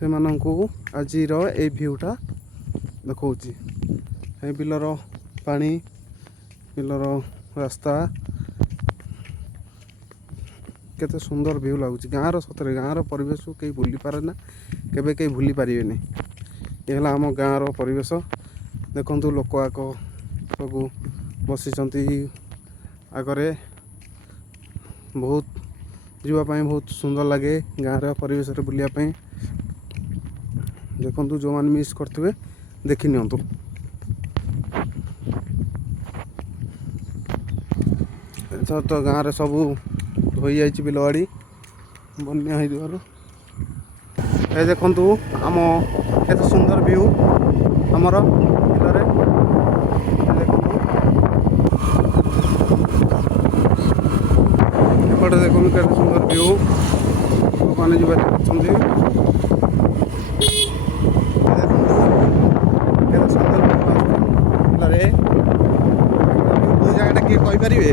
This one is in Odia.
ସେମାନଙ୍କୁ ଆଜିର ଏଇ ଭ୍ୟୁଟା ଦେଖାଉଛି। ଏ ବିଲର ପାଣି, ବିଲର ରାସ୍ତା, କେତେ ସୁନ୍ଦର ଭ୍ୟୁ ଲାଗୁଛି। ଗାଁର ସତରେ ଗାଁର ପରିବେଶକୁ କେହି ଭୁଲି ପାରେ ନା, କେବେ କେହି ଭୁଲି ପାରିବେନି। ଏ ହେଲା ଆମ ଗାଁର ପରିବେଶ। ଦେଖନ୍ତୁ ଲୋକ ଆଗ ସବୁ ବସିଛନ୍ତି ଆଗରେ। ବହୁତ ଯିବା ପାଇଁ ବହୁତ ସୁନ୍ଦର ଲାଗେ ଗାଁର ପରିବେଶରେ ବୁଲିବା ପାଇଁ। ଦେଖନ୍ତୁ ଯେଉଁମାନେ ମିସ୍ କରିଥିବେ ଦେଖି ନିଅନ୍ତୁ। ଏଥର ତ ଗାଁରେ ସବୁ ଧୋଇ ଯାଇଛି ବିଲବାଡ଼ି ବନ୍ୟା ହେଇଯିବାରୁ। ଏ ଦେଖନ୍ତୁ ଆମ କେତେ ସୁନ୍ଦର ଭ୍ୟୁ ଆମର ବିଲରେ। ଦେଖନ୍ତୁ ଏପଟେ ଦେଖନ୍ତୁ କେତେ ସୁନ୍ଦର ଭ୍ୟୁ, ଲୋକମାନେ ଯିବା ଅଛନ୍ତି। ଦେଖନ୍ତୁ କେତେ ସୁନ୍ଦର ଭ୍ୟୁ ଆସୁଛି ବିଲରେ। କୋଉ ଜାଗାଟା କିଏ କହିପାରିବେ?